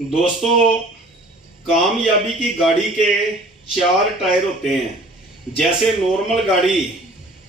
दोस्तों, कामयाबी की गाड़ी के 4 टायर होते हैं। जैसे नॉर्मल गाड़ी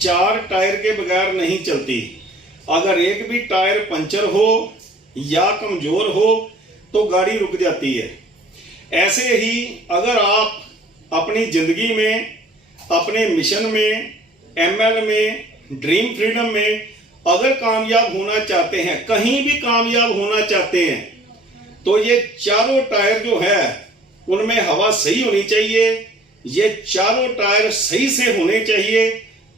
4 टायर के बगैर नहीं चलती। अगर एक भी टायर पंचर हो या कमजोर हो तो गाड़ी रुक जाती है। ऐसे ही अगर आप अपनी जिंदगी में, अपने मिशन में, एमएल में, ड्रीम फ्रीडम में अगर कामयाब होना चाहते हैं, कहीं भी कामयाब होना चाहते हैं, तो ये चारों टायर जो है उनमें हवा सही होनी चाहिए। ये चारों टायर सही से होने चाहिए,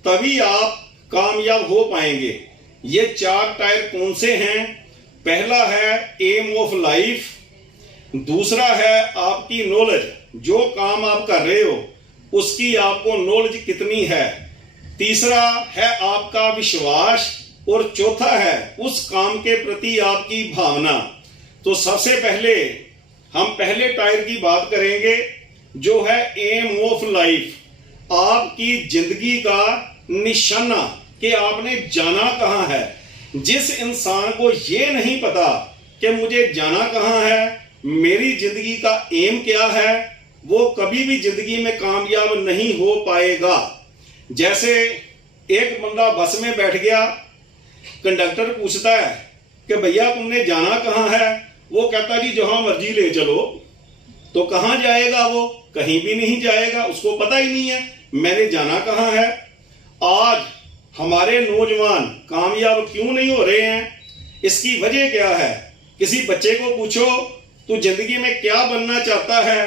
तभी आप कामयाब हो पाएंगे। ये 4 टायर कौन से हैं? पहला है एम ऑफ लाइफ, दूसरा है आपकी नॉलेज, जो काम आप कर रहे हो उसकी आपको नॉलेज कितनी है, तीसरा है आपका विश्वास, और चौथा है उस काम के प्रति आपकी भावना। तो सबसे पहले हम पहले टायर की बात करेंगे, जो है एम ऑफ लाइफ, आपकी जिंदगी का निशाना कि आपने जाना कहां है। जिस इंसान को ये नहीं पता कि मुझे जाना कहां है, मेरी जिंदगी का एम क्या है, वो कभी भी जिंदगी में कामयाब नहीं हो पाएगा। जैसे एक बंदा बस में बैठ गया, कंडक्टर पूछता है कि भैया तुमने जाना कहां है? वो कहता जी जहां मर्जी ले चलो। तो कहां जाएगा वो? कहीं भी नहीं जाएगा, उसको पता ही नहीं है मैंने जाना कहां है। आज हमारे नौजवान कामयाब क्यों नहीं हो रहे हैं? इसकी वजह क्या है? किसी बच्चे को पूछो तू जिंदगी में क्या बनना चाहता है,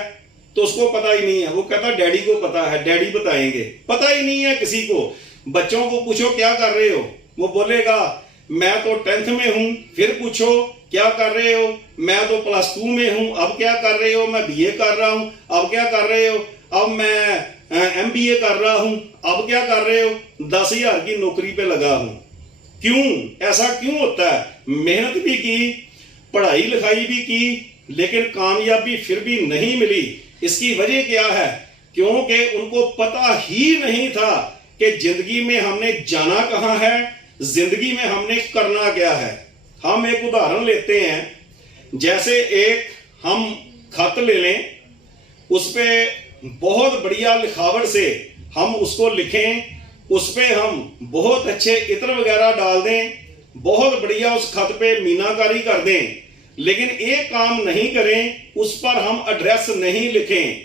तो उसको पता ही नहीं है। वो कहता डैडी को पता है, डैडी बताएंगे। पता ही नहीं है किसी को। बच्चों को पूछो क्या कर रहे हो, वो बोलेगा मैं तो 10th में हूं। फिर पूछो क्या कर रहे हो, मैं तो +2 में हूं। अब क्या कर रहे हो? मैं BA कर रहा हूं। अब क्या कर रहे हो? अब मैं MBA कर रहा हूं। अब क्या कर रहे हो? 10,000 की नौकरी पे लगा हूं। क्यों? ऐसा क्यों होता है? मेहनत भी की, पढ़ाई लिखाई भी की, लेकिन कामयाबी फिर भी नहीं मिली। इसकी वजह क्या है? क्योंकि उनको पता ही नहीं था कि जिंदगी में हमने जाना कहां है, जिंदगी में हमने करना क्या है। हम एक उदाहरण लेते हैं। जैसे एक हम खत ले लें, उस पे बहुत बढ़िया लिखावट से हम उसको लिखें, उस पे हम बहुत अच्छे इत्र वगैरह डाल दें, बहुत बढ़िया उस खत पे मीनाकारी कर दें, लेकिन एक काम नहीं करें, उस पर हम एड्रेस नहीं लिखें,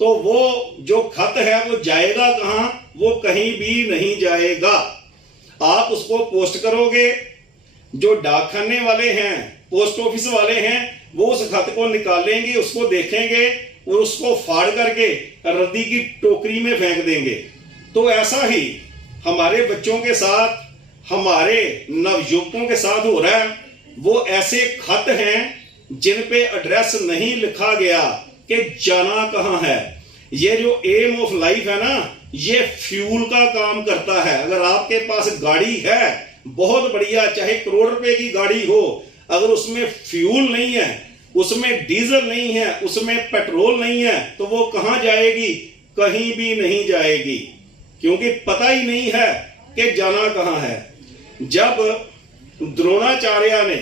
तो वो जो खत है वो जाएगा कहां? वो कहीं भी नहीं जाएगा। आप उसको पोस्ट करोगे, जो डाकखाने वाले हैं, पोस्ट ऑफिस वाले हैं, वो उस खत को निकालेंगे, उसको देखेंगे और उसको फाड़ करके रद्दी की टोकरी में फेंक देंगे। तो ऐसा ही हमारे बच्चों के साथ, हमारे नवयुवकों के साथ हो रहा है। वो ऐसे खत हैं जिन पे एड्रेस नहीं लिखा गया कि जाना कहां है। ये जो एम ऑफ लाइफ है ना, ये फ्यूल का काम करता है। अगर आपके पास गाड़ी है बहुत बढ़िया, चाहे करोड़ रुपए की गाड़ी हो, अगर उसमें फ्यूल नहीं है, उसमें डीजल नहीं है, उसमें पेट्रोल नहीं है, तो वो कहां जाएगी? कहीं भी नहीं जाएगी, क्योंकि पता ही नहीं है कि जाना कहां है। जब द्रोणाचार्य ने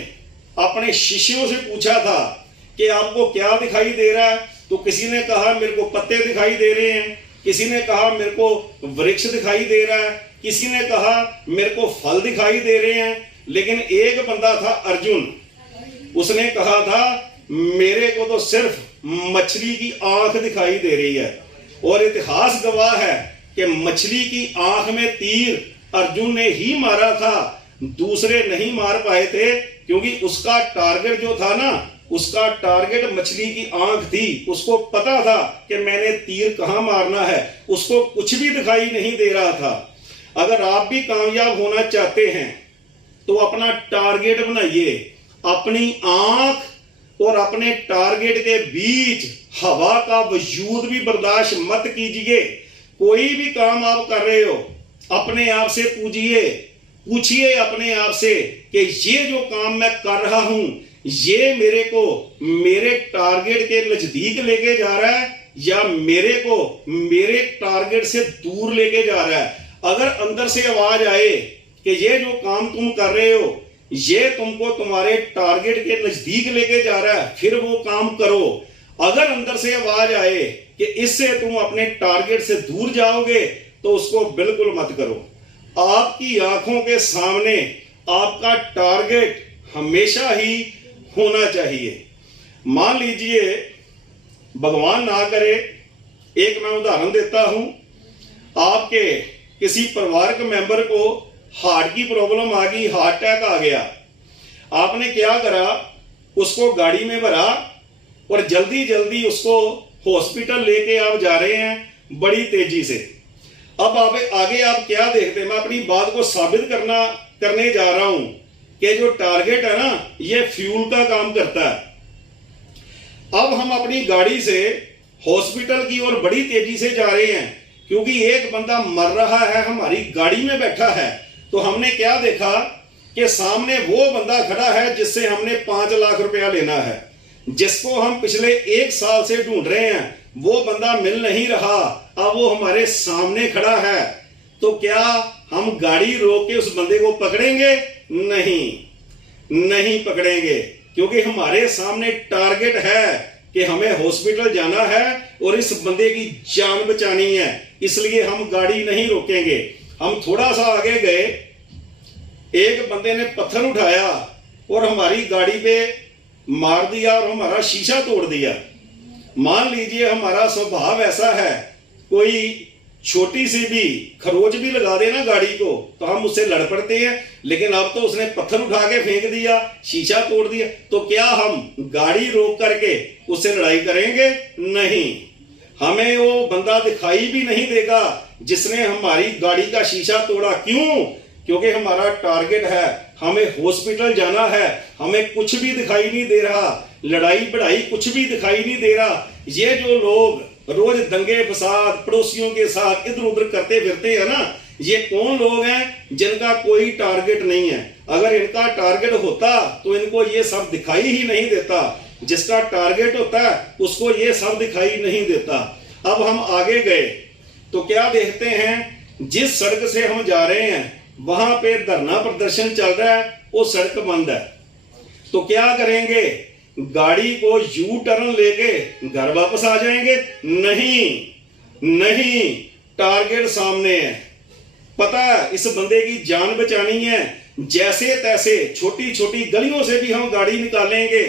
अपने शिष्यों से पूछा था कि आपको क्या दिखाई दे रहा है, तो किसी ने कहा मेरे को पत्ते दिखाई दे रहे हैं, किसी ने कहा मेरे को वृक्ष दिखाई दे रहा है, किसी ने कहा मेरे को फल दिखाई दे रहे हैं, लेकिन एक बंदा था अर्जुन, उसने कहा था मेरे को तो सिर्फ मछली की आंख दिखाई दे रही है। और इतिहास गवाह है कि मछली की आंख में तीर अर्जुन ने ही मारा था, दूसरे नहीं मार पाए थे, क्योंकि उसका टारगेट जो था ना, उसका टारगेट मछली की आंख थी। उसको पता था कि मैंने तीर कहां मारना है, उसको कुछ भी दिखाई नहीं दे रहा था। अगर आप भी कामयाब होना चाहते हैं तो अपना टारगेट बनाइए। अपनी आंख और अपने टारगेट के बीच हवा का वजूद भी बर्दाश्त मत कीजिए। कोई भी काम आप कर रहे हो, अपने आप से पूछिए अपने आप से कि ये जो काम मैं कर रहा हूं, ये मेरे को मेरे टारगेट के नजदीक लेके जा रहा है या मेरे को मेरे टारगेट से दूर लेके जा रहा है। अगर अंदर से आवाज आए कि ये जो काम तुम कर रहे हो ये तुमको तुम्हारे टारगेट के नजदीक लेके जा रहा है, फिर वो काम करो। अगर अंदर से आवाज आए कि इससे तुम अपने टारगेट से दूर जाओगे तो उसको बिल्कुल मत करो। आपकी आंखों के सामने आपका टारगेट हमेशा ही होना चाहिए। मान लीजिए, भगवान ना करे, एक मैं उदाहरण देता हूं, आपके किसी परिवार के मेंबर को हार्ट की प्रॉब्लम आ गई, हार्ट अटैक आ गया। आपने क्या करा, उसको गाड़ी में भरा और जल्दी जल्दी उसको हॉस्पिटल लेके आप जा रहे हैं बड़ी तेजी से। अब आप आगे आप क्या देखते हैं, मैं अपनी बात को साबित करने जा रहा हूं कि जो टारगेट है ना, ये फ्यूल का काम करता है। अब हम अपनी गाड़ी से हॉस्पिटल की ओर बड़ी तेजी से जा रहे हैं, क्योंकि एक बंदा मर रहा है, हमारी गाड़ी में बैठा है। तो हमने क्या देखा कि सामने वो बंदा खड़ा है जिससे हमने 5 लाख रुपया लेना है, जिसको हम पिछले 1 साल से ढूंढ रहे हैं। वो बंदा मिल नहीं रहा, अब वो हमारे सामने खड़ा है। तो क्या हम गाड़ी रोक के उस बंदे को पकड़ेंगे? नहीं पकड़ेंगे, क्योंकि हमारे सामने टारगेट है कि हमें हॉस्पिटल जाना है और इस बंदे की जान बचानी है। इसलिए हम गाड़ी नहीं रोकेंगे। हम थोड़ा सा आगे गए, एक बंदे ने पत्थर उठाया और हमारी गाड़ी पे मार दिया और हमारा शीशा तोड़ दिया। मान लीजिए हमारा स्वभाव ऐसा है, कोई छोटी सी भी खरोच भी लगा देना गाड़ी को तो हम उससे लड़ पड़ते हैं। लेकिन अब तो उसने पत्थर उठा के फेंक दिया, शीशा तोड़ दिया, तो क्या हम गाड़ी रोक करके उससे लड़ाई करेंगे? नहीं। हमें वो बंदा दिखाई भी नहीं देगा जिसने हमारी गाड़ी का शीशा तोड़ा। क्यों? क्योंकि हमारा टारगेट है, हमें हॉस्पिटल जाना है। हमें कुछ भी दिखाई नहीं दे रहा, लड़ाई बढ़ाई कुछ भी दिखाई नहीं दे रहा। ये जो लोग रोज दंगे फसाद पड़ोसियों के साथ इधर उधर करते फिरते हैं ना, ये कौन लोग हैं जिनका कोई टारगेट नहीं है? अगर इनका टारगेट होता तो इनको ये सब दिखाई ही नहीं देता। जिसका टारगेट होता है उसको ये सब दिखाई नहीं देता। अब हम आगे गए तो क्या देखते हैं, जिस सड़क से हम जा रहे हैं वहां पे धरना प्रदर्शन चल रहा है, वो सड़क बंद है। तो क्या करेंगे? गाड़ी को यू टर्न लेके घर वापस आ जाएंगे? नहीं, टारगेट सामने है। पता है इस बंदे की जान बचानी है। जैसे तैसे छोटी छोटी गलियों से भी हम गाड़ी निकालेंगे,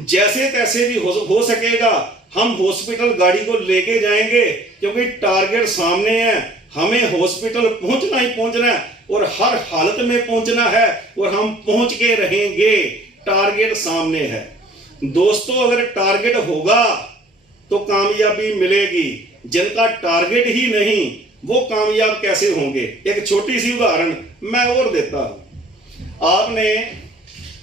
जैसे तैसे भी हो सकेगा हम हॉस्पिटल गाड़ी को लेके जाएंगे, क्योंकि टारगेट सामने है। हमें हॉस्पिटल पहुंचना ही पहुंचना है और हर हालत में पहुंचना है, और हम पहुंच के रहेंगे। टारगेट सामने है दोस्तों। अगर टारगेट होगा तो कामयाबी मिलेगी। जिनका टारगेट ही नहीं वो कामयाब कैसे होंगे? एक छोटी सी उदाहरण मैं और देता हूं। आपने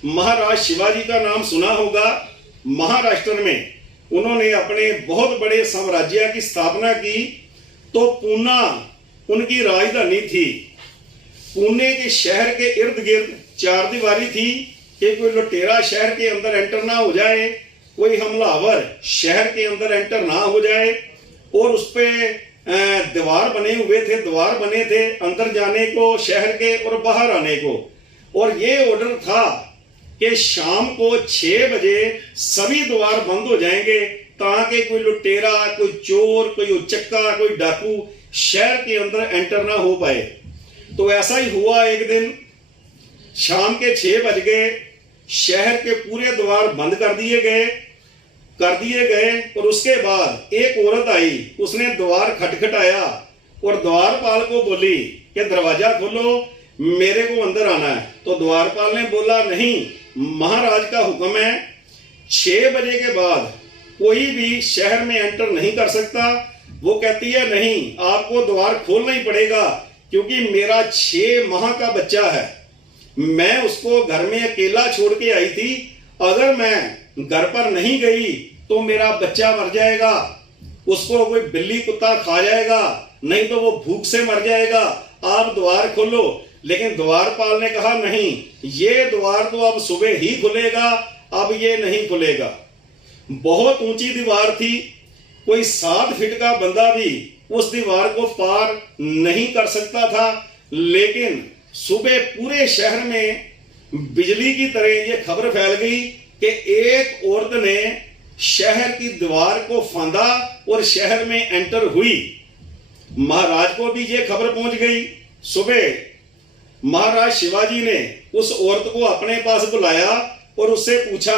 महाराज शिवाजी का नाम सुना होगा। महाराष्ट्र में उन्होंने अपने बहुत बड़े साम्राज्य की स्थापना की, तो पूना उनकी राजधानी थी। पुणे के शहर के इर्द गिर्द 4 दीवारी थी कि कोई लुटेरा शहर के अंदर एंटर ना हो जाए, कोई हमलावर शहर के अंदर एंटर ना हो जाए। और उस पे द्वार बने हुए थे, द्वार बने थे अंदर जाने को शहर के और बाहर आने को। और ये ऑर्डर था कि शाम को 6 बजे सभी द्वार बंद हो जाएंगे, ताकि कोई लुटेरा, कोई चोर, कोई उचक्का, कोई डाकू शहर के अंदर एंटर ना हो पाए। तो ऐसा ही हुआ। एक दिन शाम के 6 बज गए, शहर के पूरे द्वार बंद कर दिए गए और उसके बाद एक औरत आई, उसने द्वार खटखटाया और द्वारपाल को बोली कि दरवाजा खोलो, मेरे को अंदर आना है। तो द्वारपाल ने बोला नहीं, महाराज का हुक्म है, 6 बजे के बाद कोई भी शहर में एंटर नहीं कर सकता। वो कहती है नहीं, आपको द्वार खोलना ही पड़ेगा, क्योंकि मेरा 6 माह का बच्चा है। मैं उसको घर में अकेला छोड़ के आई थी। अगर मैं घर पर नहीं गई तो मेरा बच्चा मर जाएगा, उसको कोई बिल्ली कुत्ता खा जाएगा, नहीं तो वो भूख से मर जाएगा। आप द्वार खोलो। लेकिन द्वारपाल ने कहा नहीं, ये द्वार तो अब सुबह ही खुलेगा, अब ये नहीं खुलेगा। बहुत ऊंची दीवार थी, कोई 7 फीट का बंदा भी उस दीवार को पार नहीं कर सकता था। लेकिन सुबह पूरे शहर में बिजली की तरह ये खबर फैल गई कि एक औरत ने शहर की दीवार को फांदा और शहर में एंटर हुई। महाराज को भी ये खबर पहुंच गई। सुबह महाराज शिवाजी ने उस औरत को अपने पास बुलाया और उससे पूछा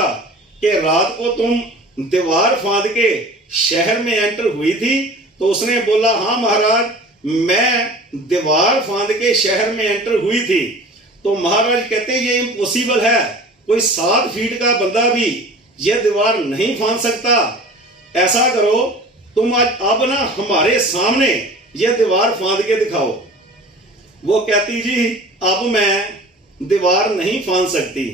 कि रात को तुम दीवार फांद के शहर में एंटर हुई थी? तो उसने बोला, हाँ महाराज, मैं दीवार फांद के शहर में एंटर हुई थी। तो महाराज कहते हैं ये इम्पॉसिबल है, कोई 7 फीट का बंदा भी ये दीवार नहीं फांद सकता। ऐसा करो, तुम आज अब ना हमारे सामने ये दीवार फांद के दिखाओ। वो कहती, जी अब मैं दीवार नहीं फांद सकती।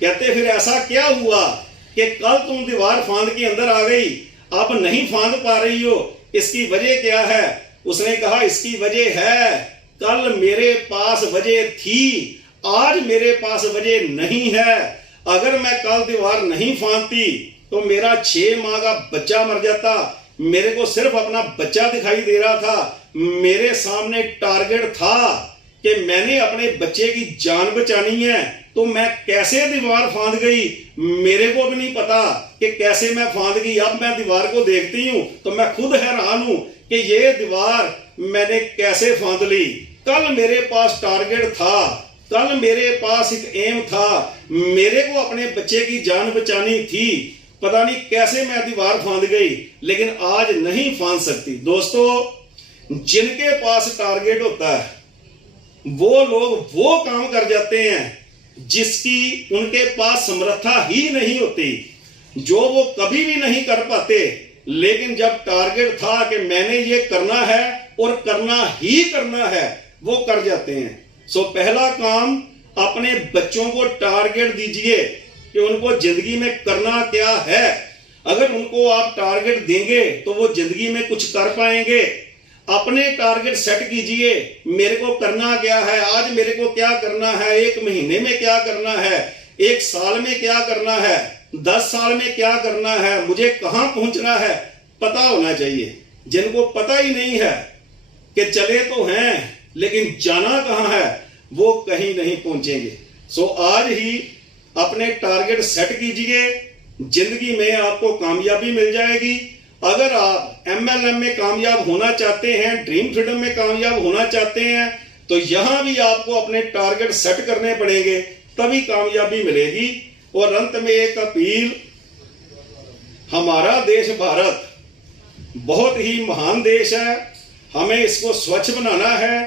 कहते फिर ऐसा क्या हुआ कि कल तुम दीवार फांद के अंदर आ गई, अब नहीं फांद पा रही हो, इसकी वजह क्या है? उसने कहा इसकी वजह है कल मेरे पास वजह थी, आज मेरे पास वजह नहीं है। अगर मैं कल दीवार नहीं फांदती तो मेरा 6 माह का बच्चा मर जाता। मेरे को सिर्फ अपना बच्चा दिखाई दे रहा था। मेरे सामने टारगेट था कि मैंने अपने बच्चे की जान बचानी है, तो मैं कैसे दीवार फांद गई मेरे को भी नहीं पता कि कैसे मैं फांद गई। अब मैं दीवार को देखती हूं तो मैं खुद हैरान हूं कि ये दीवार मैंने कैसे फांद ली। कल मेरे पास टारगेट था, कल मेरे पास एक एम था, मेरे को अपने बच्चे की जान बचानी थी। पता नहीं कैसे मैं दीवार फांद गई, लेकिन आज नहीं फांद सकती। दोस्तों, जिनके पास टारगेट होता है वो लोग वो काम कर जाते हैं जिसकी उनके पास समर्था ही नहीं होती, जो वो कभी भी नहीं कर पाते। लेकिन जब टारगेट था कि मैंने ये करना है और करना ही करना है, वो कर जाते हैं। सो पहला काम, अपने बच्चों को टारगेट दीजिए कि उनको जिंदगी में करना क्या है। अगर उनको आप टारगेट देंगे तो वो जिंदगी में कुछ कर पाएंगे। अपने टारगेट सेट कीजिए, मेरे को करना क्या है, आज मेरे को क्या करना है, 1 महीने में क्या करना है, 1 साल में क्या करना है, 10 साल में क्या करना है, मुझे कहां पहुंचना है, पता होना चाहिए। जिनको पता ही नहीं है कि चले तो हैं लेकिन जाना कहां है, वो कहीं नहीं पहुंचेंगे। सो आज ही अपने टारगेट सेट कीजिए, जिंदगी में आपको कामयाबी मिल जाएगी। अगर आप MLM में कामयाब होना चाहते हैं, ड्रीम फ्रीडम में कामयाब होना चाहते हैं, तो यहां भी आपको अपने टारगेट सेट करने पड़ेंगे, तभी कामयाबी मिलेगी। और अंत में एक अपील, हमारा देश भारत बहुत ही महान देश है, हमें इसको स्वच्छ बनाना है,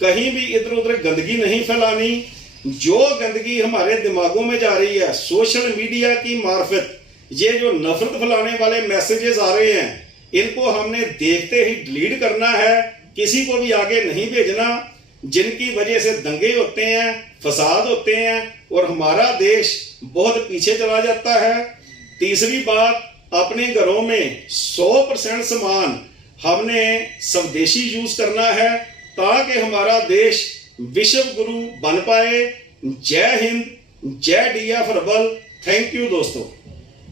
कहीं भी इधर उधर गंदगी नहीं फैलानी। जो गंदगी हमारे दिमागों में जा रही है सोशल मीडिया की मार्फत, ये जो नफरत फैलाने वाले मैसेजेस आ रहे हैं, इनको हमने देखते ही डिलीट करना है, किसी को भी आगे नहीं भेजना, जिनकी वजह से दंगे होते हैं, फसाद होते हैं और हमारा देश बहुत पीछे चला जाता है। तीसरी बात, अपने घरों में 100% सामान हमने स्वदेशी यूज करना है ताकि हमारा देश विश्व गुरु बन पाए। जय हिंद, जय DF हर्बल। थैंक यू दोस्तों।